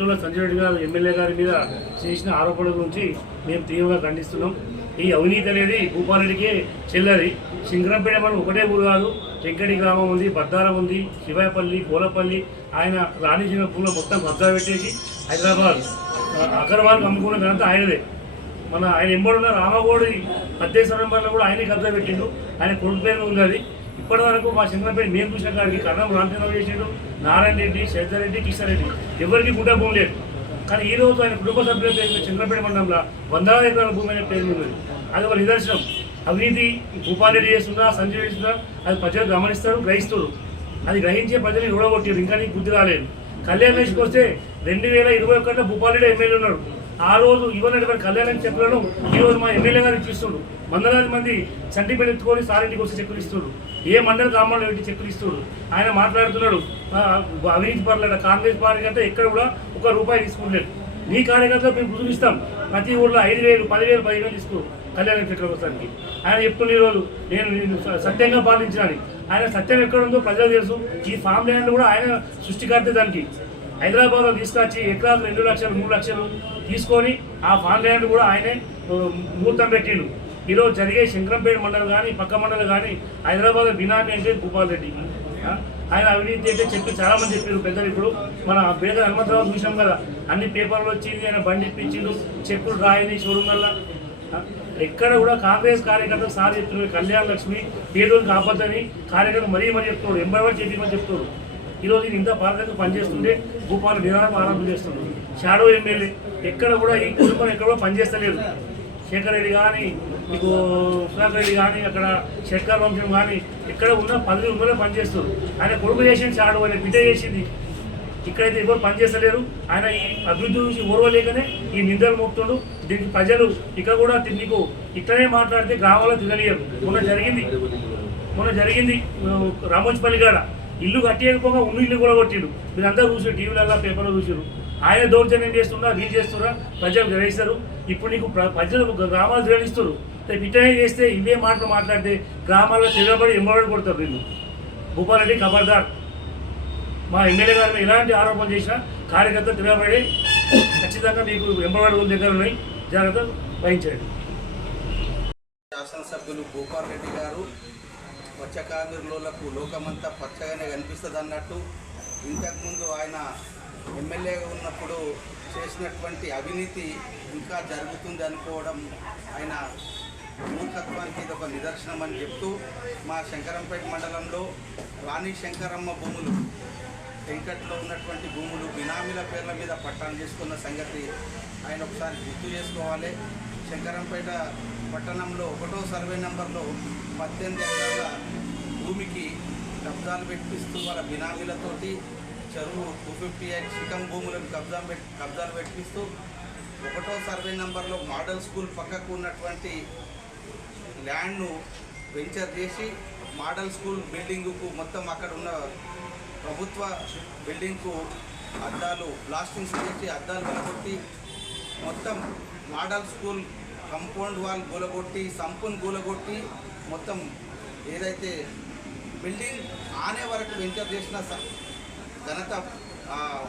ముఖ్యంగా సంజయ్ రెడ్డి గారు ఎమ్మెల్యే గారి మీద చేసిన ఆరోపణల గురించి మేము తీవ్రంగా ఖండిస్తున్నాం ఈ అవినీతి అనేది భూపాలరెడ్డికే చెల్లది సింగరంపేట మనం ఒకటే ఊరు కాదు వెంకటి గ్రామం ఉంది బద్దారం ఉంది శివాయపల్లి కోలపల్లి ఆయన చిన్న పూల మొత్తం కబ్జా పెట్టేసి హైదరాబాద్ అగర్వాల్కి అమ్ముకున్న దాంతో ఆయనదే మన ఆయన ఎంబడున్న రామగోడి పద్దెనిమిది నెంబర్లో కూడా ఆయనే కబ్జా పెట్టిండు ఆయన కొడుకు పేరు ఉంది అది ఇప్పటి వరకు మా చంద్రపేట మేము చూసిన కాడికి కన్నం రామచంద్రరావు చేసాడు నారాయణ రెడ్డి శ్రద్ధ రెడ్డి కిషన్ రెడ్డి ఎవరికి గుడ్డ భూమి లేదు కానీ ఈ రోజు ఆయన కుటుంబ సభ్యుల పేరు చంద్రపేట మండలంలో వందల ఎకరాల భూమి అనే పేరు ఉన్నది అది ఒక నిదర్శనం అవినీతి భూపాల్ రెడ్డి చేస్తున్నా సంజయ్ చేస్తున్నా అది ప్రజలు గమనిస్తారు గ్రహిస్తారు అది గ్రహించే ప్రజలు ఊడగొట్టారు ఇంకా నీకు బుద్ధి రాలేదు కళ్యాణ్ రెడ్డికి వస్తే రెండు వేల ఇరవై ఒకటిలో భూపాల్ రెడ్డి ఎమ్మెల్యే ఉన్నారు ఆ రోజు ఇవ్వనటువంటి కళ్యాణం ఈ ఈరోజు మా ఎమ్మెల్యే గారు ఇచ్చిస్తుండ్రు వందలాది మంది చంటిపేట ఎత్తుకొని సారింటికి వచ్చి చెక్కులు ఇస్తుండ్రు ఏ మండల గ్రామాల్లో ఏంటి చెక్కులు ఇస్తున్నారు ఆయన మాట్లాడుతున్నాడు అవినీతి పర్లేదు కాంగ్రెస్ పార్టీ అంటే ఎక్కడ కూడా ఒక రూపాయి తీసుకోలేదు నీ కార్యకర్తలు మేము గుర్తిస్తాం ప్రతి ఊళ్ళో ఐదు వేలు పదివేలు వేలు తీసుకో కళ్యాణ చక్రవర్తానికి ఆయన చెప్తున్న ఈరోజు నేను సత్యంగా పాలించినాను ఆయన సత్యం ఎక్కడ ఉందో ప్రజలకు తెలుసు ఈ ఫామ్ ల్యాండ్ కూడా ఆయన సృష్టికర్త దానికి హైదరాబాద్లో తీసుకొచ్చి ఎక్కడ రెండు లక్షలు మూడు లక్షలు తీసుకొని ఆ ఫామ్ ల్యాండ్ కూడా ఆయనే ముహూర్తం పెట్టిండు ఈరోజు జరిగే శంకరంపేట మండలం కానీ పక్క మండలం కానీ హైదరాబాద్ బినామీ అంటే గోపాల్ రెడ్డి ఆయన అవినీతి అయితే చెప్పి చాలామంది చెప్పారు పెద్దలు ఇప్పుడు మన పేద హనుమంతరావు చూసాం కదా అన్ని పేపర్లు వచ్చింది ఆయన బండి ఇప్పించిండు చెప్పులు రాయని చూడడం వల్ల ఎక్కడ కూడా కాంగ్రెస్ కార్యకర్తలు సార్ చెప్తున్నారు కళ్యాణ లక్ష్మి పేదోళ్ళకి ఆపద్దని కార్యకర్తలు మరీ మరీ చెప్తున్నాడు ఎంబర్వాడు చెప్పమని చెప్తున్నాడు ఈరోజు ఇంత పార్లమెంట్ పనిచేస్తుంటే భూపాల్ నిరాహారం ఆరంభం చేస్తున్నాడు షాడో ఎమ్మెల్యే ఎక్కడ కూడా ఈ కుటుంబం ఎక్కడ కూడా పనిచేస్తలేదు శేఖర్ రెడ్డి కానీ మీకు ఉస్నాథ్ కానీ అక్కడ షెట్కర్ వంశం కానీ ఇక్కడ ఉన్న పది ఉమ్మలే పనిచేస్తారు ఆయన కొడుకు చేసింది చాడు అనే బిడ్డ చేసింది ఇక్కడైతే ఎవరు పనిచేస్తలేరు ఆయన ఈ అభివృద్ధి నుంచి ఓర్వలేకనే ఈ నిందలు మోపుతాడు దీనికి ప్రజలు ఇక కూడా నీకు ఇక్కడనే మాట్లాడితే గ్రామాల్లో తినలేరు మొన్న జరిగింది మొన్న జరిగింది రామోజ్పల్లి గడ ఇల్లు కట్టేయకపోగా ఉన్న ఇల్లు కూడా కొట్టిండు మీరందరూ చూసారు టీవీలో పేపర్లో చూసారు ఆయన దౌర్జన్యం చేస్తున్నా వీళ్ళు చేస్తున్నా ప్రజలు గ్రహిస్తారు ఇప్పుడు నీకు ప్రజలు గ్రామాలు గ్రహిస్తారు రిటైర్ చేస్తే ఇవే మాటలు మాట్లాడితే గ్రామాల్లో తిరగబడి ఎంబడి కొడతారు వీళ్ళు భూపాలరెడ్డి ఖబర్దార్ మా ఎమ్మెల్యే గారు ఎలాంటి ఆరోపణ చేసినా కార్యకర్త తిరగబడి ఖచ్చితంగా మీకు ఎంబడి దగ్గర ఉన్నాయి జాగ్రత్త వహించండి శాసనసభ్యులు భూపాల్ రెడ్డి గారు పచ్చకాంగ్రెస్లకు లోకమంతా పచ్చగానే కనిపిస్తుంది అన్నట్టు ఇంతకుముందు ఆయన ఎమ్మెల్యేగా ఉన్నప్పుడు చేసినటువంటి అవినీతి ఇంకా జరుగుతుంది అనుకోవడం ఆయన మూర్ఖత్వానికి ఇది ఒక నిదర్శనం అని చెప్తూ మా శంకరంపేట మండలంలో రాణి శంకరమ్మ భూములు వెంకట్లో ఉన్నటువంటి భూములు బినామీల పేర్ల మీద పట్టాలు చేసుకున్న సంగతి ఆయన ఒకసారి గుర్తు చేసుకోవాలి శంకరంపేట పట్టణంలో ఒకటో సర్వే నెంబర్లో పద్దెనిమిది ఏళ్ళ భూమికి కబ్జాలు పెట్టిస్తూ వాళ్ళ బినామీలతోటి చెరువు టూ ఫిఫ్టీ ఎయిట్ శిఖం భూములకు కబ్జా కబ్జాలు పెట్టిస్తూ ఒకటో సర్వే నెంబర్లో మోడల్ స్కూల్ పక్కకు ఉన్నటువంటి ల్యాండ్ను వెంచర్ చేసి మోడల్ స్కూల్ బిల్డింగ్కు మొత్తం అక్కడ ఉన్న ప్రభుత్వ బిల్డింగ్కు అద్దాలు బ్లాస్టింగ్స్ చేసి అద్దాలు వెలగొట్టి మొత్తం మోడల్ స్కూల్ కంపౌండ్ వాల్ గూలగొట్టి సంపును గూలగొట్టి మొత్తం ఏదైతే బిల్డింగ్ ఆనే వరకు వెంచర్ చేసిన ఘనత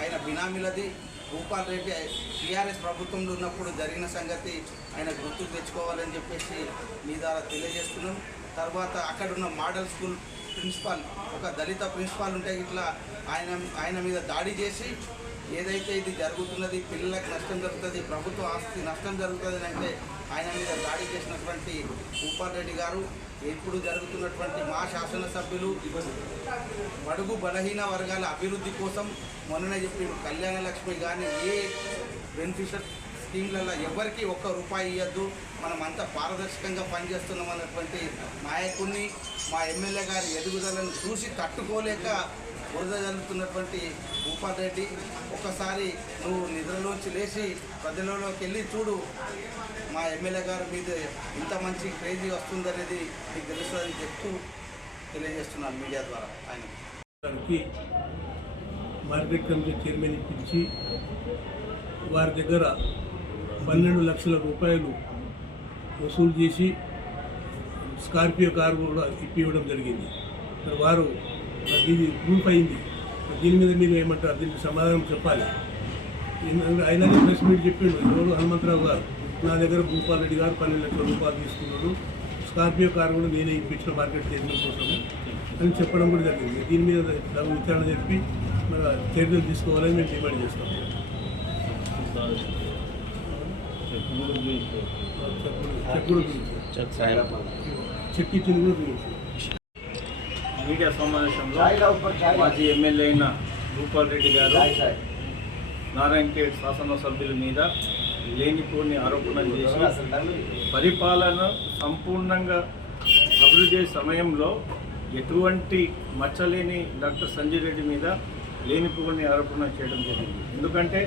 ఆయన బినామీలది భూపాల్ రెడ్డి టీఆర్ఎస్ ప్రభుత్వంలో ఉన్నప్పుడు జరిగిన సంగతి ఆయన గుర్తుకు తెచ్చుకోవాలని చెప్పేసి మీ ద్వారా తెలియజేస్తున్నాం తర్వాత అక్కడున్న మోడల్ స్కూల్ ప్రిన్సిపాల్ ఒక దళిత ప్రిన్సిపాల్ ఉంటే ఇట్లా ఆయన ఆయన మీద దాడి చేసి ఏదైతే ఇది జరుగుతున్నది పిల్లలకు నష్టం జరుగుతుంది ప్రభుత్వ ఆస్తి నష్టం జరుగుతుంది అంటే ఆయన మీద దాడి చేసినటువంటి భూపాల్ రెడ్డి గారు ఎప్పుడు జరుగుతున్నటువంటి మా శాసనసభ్యులు బడుగు బలహీన వర్గాల అభివృద్ధి కోసం మొన్ననే చెప్పి కళ్యాణ లక్ష్మి కానీ ఏ బెనిఫిషర్ స్కీమ్లలో ఎవరికి ఒక్క రూపాయి ఇవ్వద్దు మనం అంత పారదర్శకంగా పనిచేస్తున్నాం అన్నటువంటి నాయకుడిని మా ఎమ్మెల్యే గారి ఎదుగుదలను చూసి తట్టుకోలేక బురద జరుగుతున్నటువంటి భూపాల్ రెడ్డి ఒక్కసారి నువ్వు నిద్రలోంచి లేచి ప్రజలలోకి వెళ్ళి చూడు మా ఎమ్మెల్యే గారి మీద ఇంత మంచి క్రేజీ వస్తుందనేది నీకు తెలుస్తుందని చెప్తూ తెలియజేస్తున్నాను మీడియా ద్వారా ఆయన మార్కెట్ కమిటీ చైర్మన్ ఇప్పించి వారి దగ్గర పన్నెండు లక్షల రూపాయలు వసూలు చేసి స్కార్పియో కారు కూడా ఇప్పివ్వడం జరిగింది వారు ఇది గ్రూప్ అయింది దీని మీద మీరు ఏమంటారు దీనికి సమాధానం చెప్పాలి ఆయన ప్రెస్ మీట్ చెప్పిండు ఈరోజు హనుమంతరావు గారు నా దగ్గర భూపాల్ రెడ్డి గారు పన్నెండు లక్షల రూపాయలు తీసుకున్నాడు స్కార్పియో కారు కూడా నేనే ఇప్పించిన మార్కెట్ చర్యల కోసం అని చెప్పడం కూడా జరిగింది దీని మీద విచారణ చెప్పి మన చర్యలు తీసుకోవాలని మేము డిమాండ్ చేస్తాం చెక్ ఇచ్చింది కూడా మీడియా సమావేశంలో మాజీ ఎమ్మెల్యే అయిన భూపాల్ రెడ్డి గారు నారాయణ ఖేడ్ శాసనసభ్యుల మీద లేనిపోని ఆరోపణలు చేసి పరిపాలన సంపూర్ణంగా అభివృద్ధి సమయంలో ఎటువంటి మచ్చలేని డాక్టర్ సంజయ్ రెడ్డి మీద లేనిపోని ఆరోపణ చేయడం జరిగింది ఎందుకంటే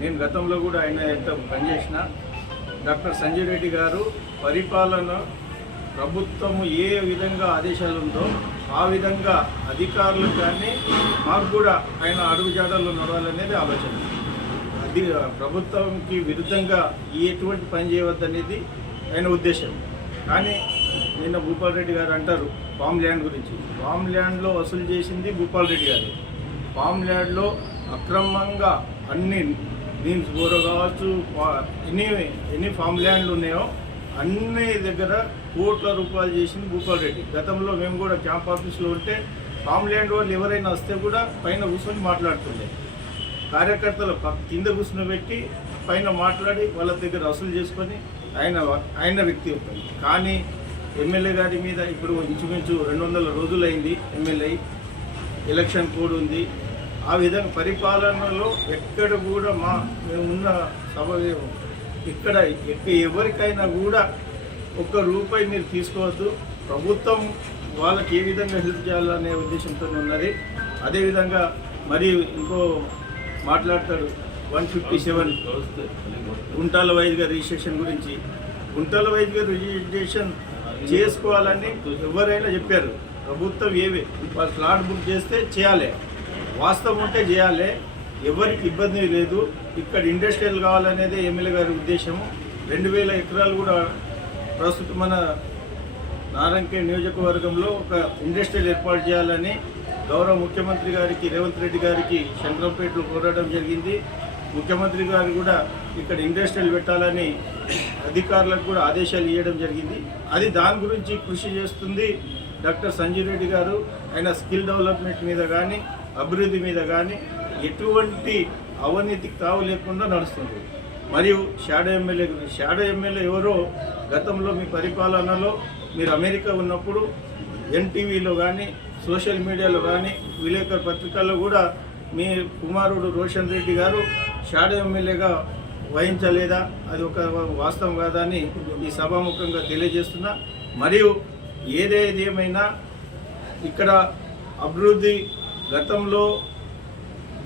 నేను గతంలో కూడా ఆయన ఎంత పనిచేసిన డాక్టర్ సంజయ్ రెడ్డి గారు పరిపాలన ప్రభుత్వము ఏ విధంగా ఆదేశాలు ఉందో ఆ విధంగా అధికారులు కానీ మాకు కూడా ఆయన అడుగు జాడల్లో నడవాలనేది ఆలోచన అది ప్రభుత్వంకి విరుద్ధంగా ఎటువంటి పని చేయవద్దనేది ఆయన ఉద్దేశం కానీ నిన్న భూపాల్ రెడ్డి గారు అంటారు ఫామ్ ల్యాండ్ గురించి ఫామ్ ల్యాండ్లో వసూలు చేసింది భూపాల్ రెడ్డి గారు ఫామ్ ల్యాండ్లో అక్రమంగా అన్ని దీని బోరో కావచ్చు ఎనీ ఎన్ని ఫామ్ ల్యాండ్లు ఉన్నాయో అన్ని దగ్గర కోట్ల రూపాయలు చేసింది భూపాల్ రెడ్డి గతంలో మేము కూడా క్యాంప్ ఆఫీస్లో ఉంటే ల్యాండ్ వాళ్ళు ఎవరైనా వస్తే కూడా పైన కూర్చొని మాట్లాడుతుండే కార్యకర్తలు కింద కూర్చుని పెట్టి పైన మాట్లాడి వాళ్ళ దగ్గర వసూలు చేసుకొని ఆయన ఆయన వ్యక్తి కానీ ఎమ్మెల్యే గారి మీద ఇప్పుడు ఇంచుమించు రెండు వందల రోజులైంది ఎమ్మెల్యే ఎలక్షన్ కోడ్ ఉంది ఆ విధంగా పరిపాలనలో ఎక్కడ కూడా మా మేము ఉన్న సభ ఇక్కడ ఎవరికైనా కూడా ఒక్క రూపాయి మీరు తీసుకోవద్దు ప్రభుత్వం వాళ్ళకి ఏ విధంగా హెల్ప్ చేయాలనే ఉద్దేశంతో ఉన్నది అదేవిధంగా మరి ఇంకో మాట్లాడతాడు వన్ ఫిఫ్టీ సెవెన్ గుంటాల వైద్యుగా రిజిస్ట్రేషన్ గురించి గుంటాల వైద్యుగా రిజిస్ట్రేషన్ చేసుకోవాలని ఎవరైనా చెప్పారు ప్రభుత్వం ఏవి వాళ్ళు ఫ్లాట్ బుక్ చేస్తే చేయాలి వాస్తవం ఉంటే చేయాలి ఎవరికి ఇబ్బంది లేదు ఇక్కడ ఇండస్ట్రియల్ కావాలనేదే ఎమ్మెల్యే గారి ఉద్దేశము రెండు వేల ఎకరాలు కూడా ప్రస్తుతం మన నారంకే నియోజకవర్గంలో ఒక ఇండస్ట్రియల్ ఏర్పాటు చేయాలని గౌరవ ముఖ్యమంత్రి గారికి రేవంత్ రెడ్డి గారికి శంకరంపేటలో కోరడం జరిగింది ముఖ్యమంత్రి గారు కూడా ఇక్కడ ఇండస్ట్రియల్ పెట్టాలని అధికారులకు కూడా ఆదేశాలు ఇవ్వడం జరిగింది అది దాని గురించి కృషి చేస్తుంది డాక్టర్ సంజీవ్ రెడ్డి గారు ఆయన స్కిల్ డెవలప్మెంట్ మీద కానీ అభివృద్ధి మీద కానీ ఎటువంటి అవినీతికి తావు లేకుండా నడుస్తుంది మరియు షాడో ఎమ్మెల్యే గురించి షాడో ఎమ్మెల్యే ఎవరో గతంలో మీ పరిపాలనలో మీరు అమెరికా ఉన్నప్పుడు ఎన్టీవీలో కానీ సోషల్ మీడియాలో కానీ విలేకరు పత్రికల్లో కూడా మీ కుమారుడు రోషన్ రెడ్డి గారు షాడో ఎమ్మెల్యేగా వహించలేదా అది ఒక వాస్తవం కాదా అని ఈ సభాముఖంగా తెలియజేస్తున్నా మరియు ఏదేది ఏమైనా ఇక్కడ అభివృద్ధి గతంలో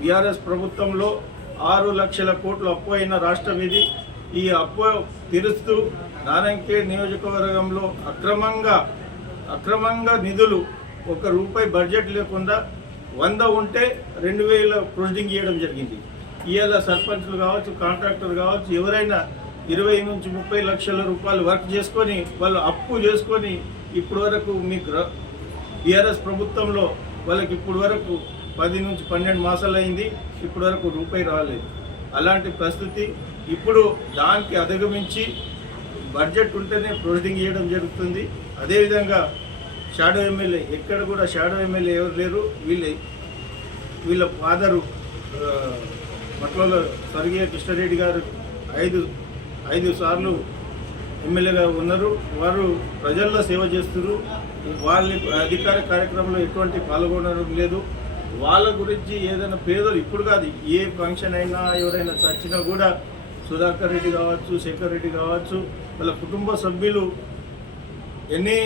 బీఆర్ఎస్ ప్రభుత్వంలో ఆరు లక్షల కోట్లు అప్పు అయిన రాష్ట్రం ఇది ఈ అప్పు తీరుస్తూ నారాయణఖేడ్ నియోజకవర్గంలో అక్రమంగా అక్రమంగా నిధులు ఒక రూపాయి బడ్జెట్ లేకుండా వంద ఉంటే రెండు వేల ప్రొసీడింగ్ ఇవ్వడం జరిగింది ఇవాళ సర్పంచ్లు కావచ్చు కాంట్రాక్టర్ కావచ్చు ఎవరైనా ఇరవై నుంచి ముప్పై లక్షల రూపాయలు వర్క్ చేసుకొని వాళ్ళు అప్పు చేసుకొని ఇప్పటి వరకు మీకు బీఆర్ఎస్ ప్రభుత్వంలో వాళ్ళకి ఇప్పటి వరకు పది నుంచి పన్నెండు మాసాలు అయింది ఇప్పటి వరకు రూపాయి రాలేదు అలాంటి పరిస్థితి ఇప్పుడు దానికి అధిగమించి బడ్జెట్ ఉంటేనే ప్రొసీడింగ్ చేయడం జరుగుతుంది అదేవిధంగా షాడో ఎమ్మెల్యే ఎక్కడ కూడా షాడో ఎమ్మెల్యే ఎవరు లేరు వీళ్ళ వీళ్ళ ఫాదరు మట్లలో స్వర్గీయ కృష్ణారెడ్డి గారు ఐదు ఐదు సార్లు ఎమ్మెల్యేగా ఉన్నారు వారు ప్రజల్లో సేవ చేస్తున్నారు వాళ్ళ అధికార కార్యక్రమంలో ఎటువంటి పాల్గొనడం లేదు వాళ్ళ గురించి ఏదైనా పేదలు ఇప్పుడు కాదు ఏ ఫంక్షన్ అయినా ఎవరైనా చచ్చినా కూడా సుధాకర్ రెడ్డి కావచ్చు శేఖర్ రెడ్డి కావచ్చు వాళ్ళ కుటుంబ సభ్యులు ఎన్ని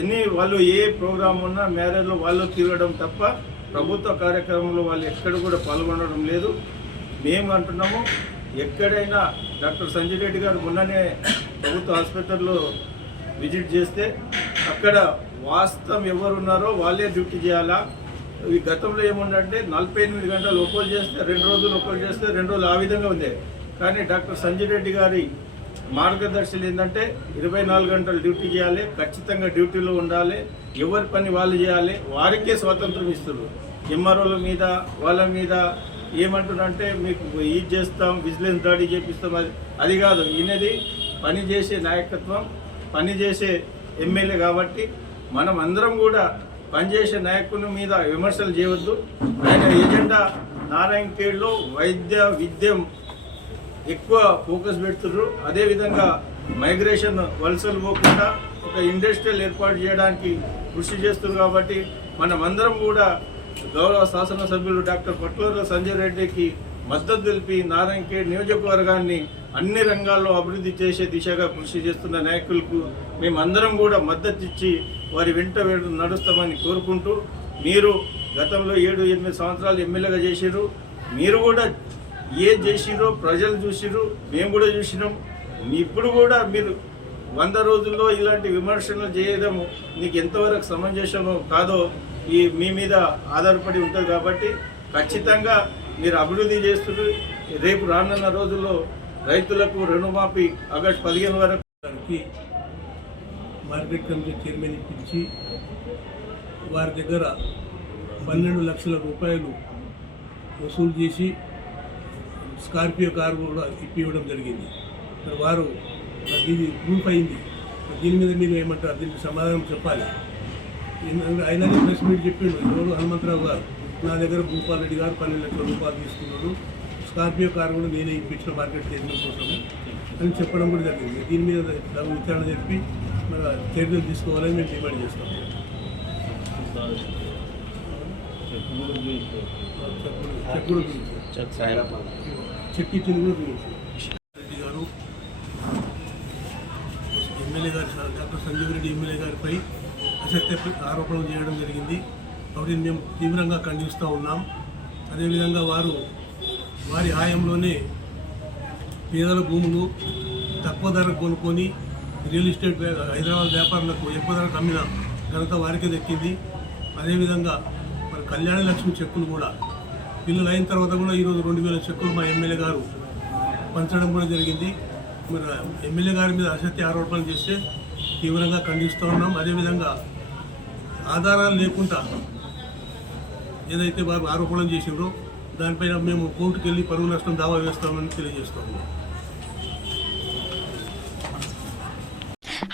ఎన్ని వాళ్ళు ఏ ప్రోగ్రాం ఉన్నా మ్యారేజ్లో వాళ్ళు తిరగడం తప్ప ప్రభుత్వ కార్యక్రమంలో వాళ్ళు ఎక్కడ కూడా పాల్గొనడం లేదు మేము అంటున్నాము ఎక్కడైనా డాక్టర్ సంజయ్ రెడ్డి గారు మొన్ననే ప్రభుత్వ హాస్పిటల్లో విజిట్ చేస్తే అక్కడ వాస్తవం ఎవరున్నారో వాళ్ళే డ్యూటీ చేయాలా ఈ గతంలో ఏముందంటే నలభై ఎనిమిది గంటలు ఒక్కోలు చేస్తే రెండు రోజులు ఒక్కోలు చేస్తే రెండు రోజులు ఆ విధంగా ఉంది కానీ డాక్టర్ సంజయ్ రెడ్డి గారి మార్గదర్శనం ఏంటంటే ఇరవై నాలుగు గంటలు డ్యూటీ చేయాలి ఖచ్చితంగా డ్యూటీలో ఉండాలి ఎవరి పని వాళ్ళు చేయాలి వారికే స్వాతంత్రం ఇస్తారు ఎంఆర్ఓల మీద వాళ్ళ మీద ఏమంటున్నారంటే మీకు ఈజ్ చేస్తాం విజిలెన్స్ దాడి చేపిస్తాం అది అది కాదు ఈయనది పని చేసే నాయకత్వం పని చేసే ఎమ్మెల్యే కాబట్టి మనం అందరం కూడా పనిచేసే నాయకుల మీద విమర్శలు చేయవద్దు ఆయన ఎజెండా నారాయణఖేడ్లో వైద్య విద్యం ఎక్కువ ఫోకస్ పెడుతున్నారు అదేవిధంగా మైగ్రేషన్ వలసలు పోకుండా ఒక ఇండస్ట్రియల్ ఏర్పాటు చేయడానికి కృషి చేస్తున్నారు కాబట్టి మనమందరం కూడా గౌరవ శాసనసభ్యులు డాక్టర్ పట్లూరు సంజయ్ రెడ్డికి మద్దతు తెలిపి నారాయణఖేడ్ నియోజకవర్గాన్ని అన్ని రంగాల్లో అభివృద్ధి చేసే దిశగా కృషి చేస్తున్న నాయకులకు మేమందరం కూడా మద్దతు ఇచ్చి వారి వెంట నడుస్తామని కోరుకుంటూ మీరు గతంలో ఏడు ఎనిమిది సంవత్సరాలు ఎమ్మెల్యేగా చేసిరు మీరు కూడా ఏ చేసిరో ప్రజలు చూసిరు మేము కూడా చూసినాం ఇప్పుడు కూడా మీరు వంద రోజుల్లో ఇలాంటి విమర్శలు చేయడము నీకు ఎంతవరకు సమంజసమో కాదో ఈ మీ మీద ఆధారపడి ఉంటుంది కాబట్టి ఖచ్చితంగా మీరు అభివృద్ధి చేస్తున్నారు రేపు రానున్న రోజుల్లో రైతులకు రుణమాఫీ ఆగస్టు పదిహేను వరకు మార్కెట్ కమిటీ చైర్మన్ ఇప్పించి వారి దగ్గర పన్నెండు లక్షల రూపాయలు వసూలు చేసి స్కార్పియో కారు కూడా ఇప్పివ్వడం జరిగింది వారు ఇది ప్రూఫ్ అయింది దీని మీద మీరు ఏమంటారు దీనికి సమాధానం చెప్పాలి ఆయన ప్రెస్ మీట్ చెప్పిండు ఈరోజు హనుమంతరావు గారు నా దగ్గర భూపాల్ రెడ్డి గారు పన్నెండు లక్షల రూపాయలు తీసుకున్నాడు స్కార్పియో కారు కూడా నేనే ఇప్పించిన మార్కెట్ చేయడం కోసం అని చెప్పడం కూడా జరిగింది దీని మీద విచారణ చెప్పి చర్యలు తీసుకోవాలని మేము డిమాండ్ చేస్తాం చెక్ కూడా రెడ్డి గారు ఎమ్మెల్యే గారి డాక్టర్ సంజీవ్ రెడ్డి ఎమ్మెల్యే గారిపై అసత్య ఆరోపణలు చేయడం జరిగింది కాబట్టి మేము తీవ్రంగా ఖండిస్తూ ఉన్నాం అదేవిధంగా వారు వారి హాయంలోనే పేదల భూములు తక్కువ ధర కొనుక్కొని రియల్ ఎస్టేట్ హైదరాబాద్ వ్యాపారులకు ఎక్కువ ధర కమ్మిన ఘనత వారికే దక్కింది అదేవిధంగా మరి కళ్యాణ లక్ష్మి చెక్కులు కూడా పిల్లలు అయిన తర్వాత కూడా ఈరోజు రెండు వేల చెక్కులు మా ఎమ్మెల్యే గారు పంచడం కూడా జరిగింది మరి ఎమ్మెల్యే గారి మీద అసత్య ఆరోపణలు చేస్తే తీవ్రంగా ఖండిస్తూ ఉన్నాం అదేవిధంగా ఆధారాలు లేకుండా ఏదైతే వారు ఆరోపణలు చేసిండ్రో దానిపైన మేము కోర్టుకు వెళ్ళి పరువు నష్టం దావా వేస్తామని తెలియజేస్తాము